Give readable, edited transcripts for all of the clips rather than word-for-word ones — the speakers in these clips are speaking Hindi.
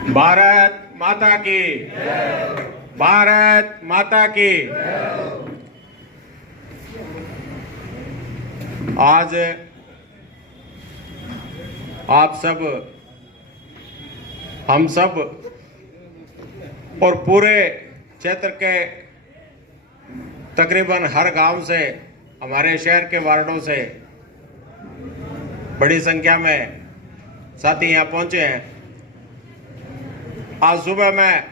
भारत माता की, भारत माता की। आज आप सब, हम सब और पूरे क्षेत्र के तकरीबन हर गांव से, हमारे शहर के वार्डों से बड़ी संख्या में साथी यहाँ पहुंचे हैं। आज सुबह मैं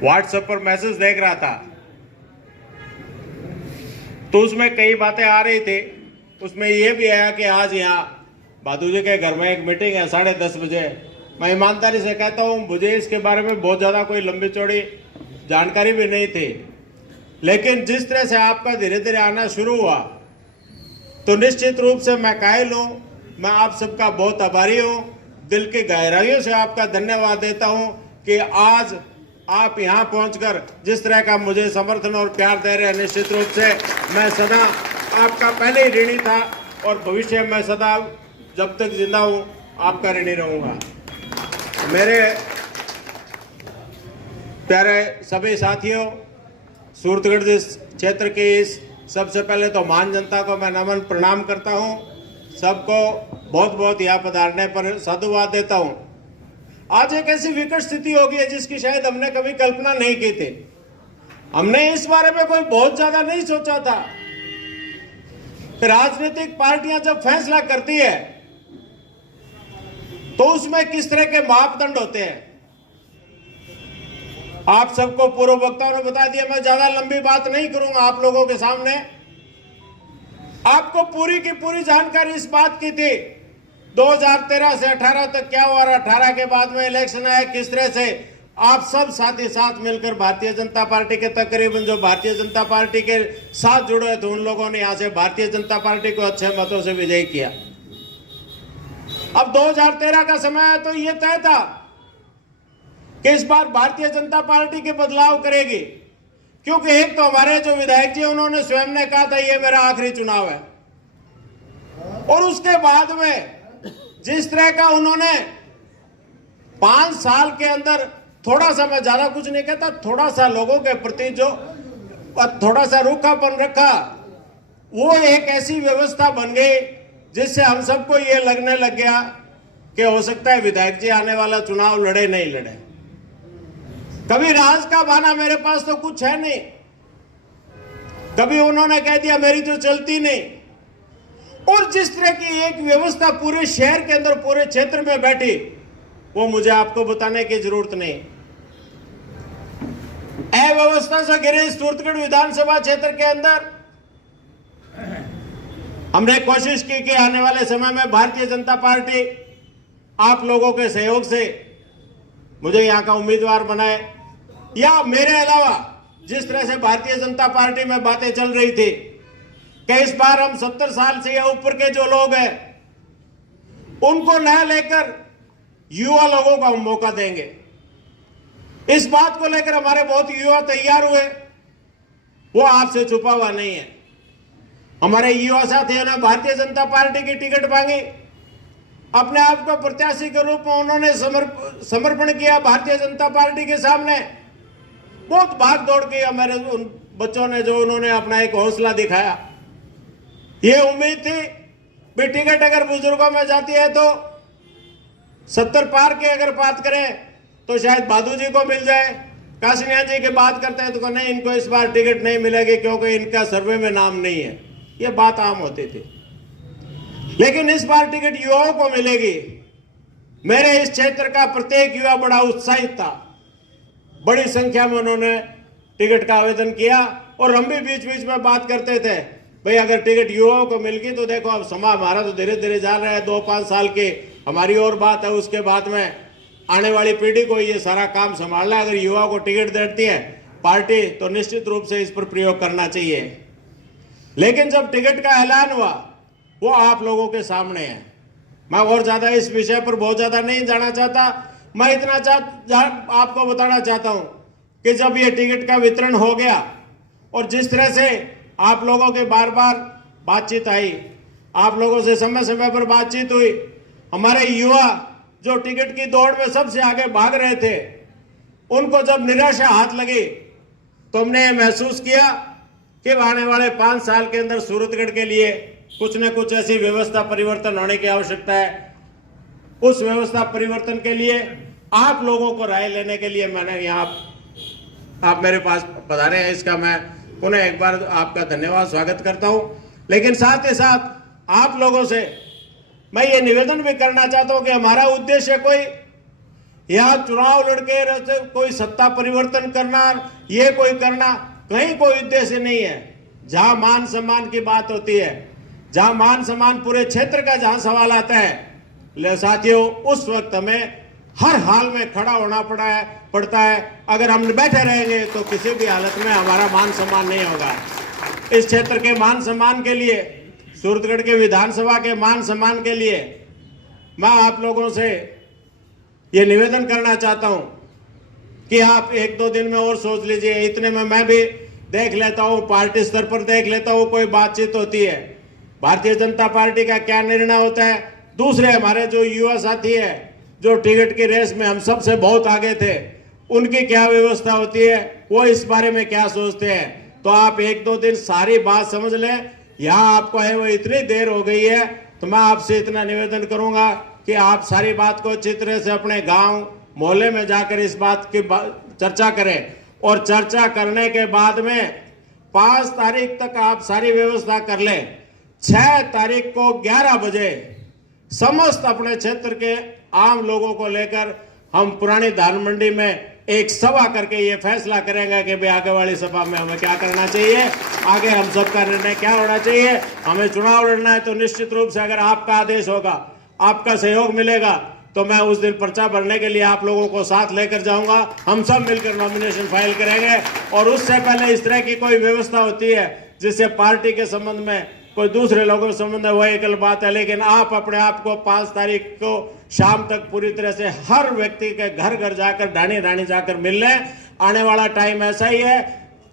व्हाट्सएप पर मैसेज देख रहा था तो उसमें कई बातें आ रही थी। उसमें यह भी आया कि आज यहाँ भादू जी के घर में एक मीटिंग है 10:30 बजे। मैं ईमानदारी से कहता हूँ, मुझे इसके बारे में बहुत ज़्यादा कोई लंबी चौड़ी जानकारी भी नहीं थी, लेकिन जिस तरह से आपका धीरे धीरे आना शुरू हुआ तो निश्चित रूप से मैं कायल हूँ। मैं आप सबका बहुत आभारी हूँ, दिल की गहराइयों से आपका धन्यवाद देता हूँ कि आज आप यहाँ पहुंचकर जिस तरह का मुझे समर्थन और प्यार दे रहे हैं। निश्चित रूप से मैं सदा आपका पहले ही ऋणी था और भविष्य में सदा जब तक जिंदा हूँ आपका ऋणी रहूँगा। मेरे प्यारे सभी साथियों, सूरतगढ़ क्षेत्र के इस सबसे पहले तो महान जनता को मैं नमन प्रणाम करता हूँ। सबको बहुत बहुत यहाँ पधारने पर साधुवाद देता हूँ। आज एक ऐसी विकट स्थिति हो गई है जिसकी शायद हमने कभी कल्पना नहीं की थी। हमने इस बारे में कोई बहुत ज्यादा नहीं सोचा था। राजनीतिक पार्टियां जब फैसला करती है तो उसमें किस तरह के मापदंड होते हैं। आप सबको पूर्व वक्ताओं ने बता दिया, मैं ज्यादा लंबी बात नहीं करूंगा आप लोगों के सामने। आपको पूरी की पूरी जानकारी इस बात की थी 2013 से 18 तक क्या हुआ, 18 के बाद में इलेक्शन आया, किस तरह से आप सब साथ ही साथ मिलकर भारतीय जनता पार्टी के तकरीबन जो भारतीय जनता पार्टी के साथ जुड़े थे उन लोगों ने यहां से भारतीय जनता पार्टी को अच्छे मतों से विजयी किया। अब 2013 का समय है तो यह तय था कि इस बार भारतीय जनता पार्टी के बदलाव करेगी, क्योंकि एक तो हमारे जो विधायक जी उन्होंने स्वयं ने कहा था ये मेरा आखिरी चुनाव है, और उसके बाद में जिस तरह का उन्होंने 5 साल के अंदर थोड़ा सा, मैं ज्यादा कुछ नहीं कहता, थोड़ा सा लोगों के प्रति जो थोड़ा सा रूखापन रखा, वो एक ऐसी व्यवस्था बन गई जिससे हम सबको ये लगने लग गया कि हो सकता है विधायक जी आने वाला चुनाव लड़े नहीं लड़े। कभी राज का बहाना मेरे पास तो कुछ है नहीं, कभी उन्होंने कह दिया मेरी तो चलती नहीं। और जिस तरह की एक व्यवस्था पूरे शहर के अंदर, पूरे क्षेत्र में बैठी, वो मुझे आपको बताने की जरूरत नहीं। अव्यवस्था से घिरे सूरतगढ़ विधानसभा क्षेत्र के अंदर हमने कोशिश की कि आने वाले समय में भारतीय जनता पार्टी आप लोगों के सहयोग से मुझे यहां का उम्मीदवार बनाए, या मेरे अलावा जिस तरह से भारतीय जनता पार्टी में बातें चल रही थी कि इस बार हम 70 साल से या ऊपर के जो लोग हैं उनको नया लेकर युवा लोगों को हम मौका देंगे। इस बात को लेकर हमारे बहुत युवा तैयार हुए, वो आपसे छुपा हुआ नहीं है। हमारे युवा साथियों ने भारतीय जनता पार्टी की टिकट मांगी, अपने आप को प्रत्याशी के रूप में उन्होंने समर्पण किया भारतीय जनता पार्टी के सामने। बहुत भाग दौड़ किया मेरे उन बच्चों ने, जो उन्होंने अपना एक हौसला दिखाया। ये उम्मीद थी भी टिकट अगर बुजुर्गों में जाती है तो 70 पार के अगर बात करें तो शायद भादू जी को मिल जाए। काशिनिया जी की बात करते हैं तो नहीं, इनको इस बार टिकट नहीं मिलेगी क्योंकि इनका सर्वे में नाम नहीं है। ये बात आम होती थी, लेकिन इस बार टिकट युवाओं को मिलेगी। मेरे इस क्षेत्र का प्रत्येक युवा बड़ा उत्साहित था, बड़ी संख्या में उन्होंने टिकट का आवेदन किया। और हम भी बीच बीच में बात करते थे, भाई अगर टिकट युवाओं को मिल गई तो देखो अब समय हमारा तो धीरे धीरे जा रहा है, 2-5 साल की हमारी और बात है, उसके बाद में आने वाली पीढ़ी को ये सारा काम संभालना है। अगर युवाओं को टिकट देती है पार्टी तो निश्चित रूप से इस पर प्रयोग करना चाहिए। लेकिन जब टिकट का ऐलान हुआ वो आप लोगों के सामने है। मैं और ज्यादा इस विषय पर बहुत ज्यादा नहीं जाना चाहता। मैं इतना आपको बताना चाहता हूं कि जब ये टिकट का वितरण हो गया और जिस तरह से आप लोगों के बार बार बातचीत आई, आप लोगों से समय समय पर बातचीत हुई, हमारे युवा जो टिकट की दौड़ में सबसे आगे भाग रहे थे, उनको जब निराशा हाथ लगी तो हमने ये महसूस किया कि आने वाले 5 साल के अंदर सूरतगढ़ के लिए कुछ न कुछ ऐसी व्यवस्था परिवर्तन होने की आवश्यकता है। उस व्यवस्था परिवर्तन के लिए आप लोगों को राय लेने के लिए मैंने यहाँ आप मेरे पास पधारे हैं, इसका मैं पुनः एक बार आपका धन्यवाद स्वागत करता हूँ। लेकिन साथ ही साथ आप लोगों से मैं ये निवेदन भी करना चाहता हूँ कि हमारा उद्देश्य कोई यहाँ चुनाव लड़के कोई सत्ता परिवर्तन करना, ये कोई करना, कहीं कोई उद्देश्य नहीं है। जहां मान सम्मान की बात होती है, जहां मान सम्मान पूरे क्षेत्र का जहां सवाल आता है, ले साथियों, उस वक्त हमें हर हाल में खड़ा होना पड़ता है। अगर हम बैठे रहेंगे तो किसी भी हालत में हमारा मान सम्मान नहीं होगा। इस क्षेत्र के मान सम्मान के लिए, सूरतगढ़ के विधानसभा के मान सम्मान के लिए मैं आप लोगों से ये निवेदन करना चाहता हूं कि आप 1-2 दिन में और सोच लीजिए। इतने में मैं भी देख लेता हूं, पार्टी स्तर पर देख लेता हूं, कोई बातचीत होती है, भारतीय जनता पार्टी का क्या निर्णय होता है। दूसरे हमारे जो युवा साथी है, जो टिकट की रेस में हम सबसे बहुत आगे थे, उनकी क्या व्यवस्था होती है, वो इस बारे में क्या सोचते हैं। तो आप 1-2 दिन सारी बात समझ लें। यहाँ आपको है वो इतनी देर हो गई है, तो मैं आपसे इतना निवेदन करूंगा कि आप सारी बात को अच्छी तरह से अपने गांव मोहल्ले में जाकर इस बात की चर्चा करें, और चर्चा करने के बाद में 5 तारीख तक आप सारी व्यवस्था कर लें। 6 तारीख को 11 बजे समस्त अपने क्षेत्र के आम लोगों को लेकर हम पुरानी धान मंडी में एक सभा करके ये फैसला करेंगे कि भाई आगे वाली सभा में हमें क्या करना चाहिए, आगे हम सबका निर्णय क्या होना चाहिए। हमें चुनाव लड़ना है तो निश्चित रूप से अगर आपका आदेश होगा, आपका सहयोग मिलेगा, तो मैं उस दिन पर्चा भरने के लिए आप लोगों को साथ लेकर जाऊंगा। हम सब मिलकर नॉमिनेशन फाइल करेंगे। और उससे पहले इस तरह की कोई व्यवस्था होती है जिससे पार्टी के संबंध में कोई दूसरे लोगों के संबंध में, वो एक बात है, लेकिन आप अपने आप को 5 तारीख को शाम तक पूरी तरह से हर व्यक्ति के घर घर जाकर, ढाणी ढाणी जाकर मिल लें। आने वाला टाइम ऐसा ही है।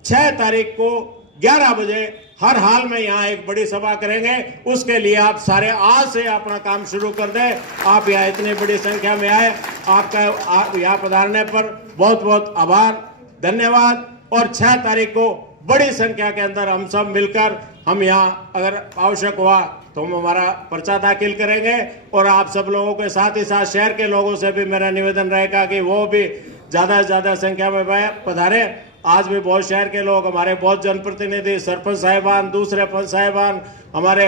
6 तारीख को 11 बजे हर हाल में यहाँ एक बड़ी सभा करेंगे। उसके लिए आप सारे आज से अपना काम शुरू कर दें। आप यहाँ इतनी बड़ी संख्या में आए, आपका यहाँ पधारने पर बहुत बहुत आभार, धन्यवाद। और 6 तारीख को बड़ी संख्या के अंदर हम सब मिलकर हम यहाँ अगर आवश्यक हुआ तो हम हमारा पर्चा दाखिल करेंगे। और आप सब लोगों के साथ ही साथ शहर के लोगों से भी मेरा निवेदन रहेगा कि वो भी ज़्यादा से ज़्यादा संख्या में पधारे। आज भी बहुत शहर के लोग, हमारे बहुत जनप्रतिनिधि, सरपंच साहिबान, दूसरे पंच साहिबान, हमारे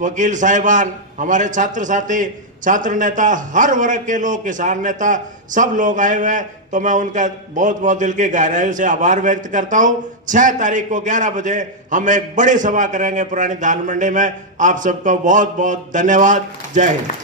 वकील साहिबान, हमारे छात्र साथी, छात्र नेता, हर वर्ग के लोग, किसान नेता, सब लोग आए हुए हैं। तो मैं उनका बहुत बहुत दिल की गहराई से आभार व्यक्त करता हूं। 6 तारीख को 11 बजे हम एक बड़ी सभा करेंगे पुरानी धान मंडी में। आप सबको बहुत बहुत धन्यवाद। जय हिंद।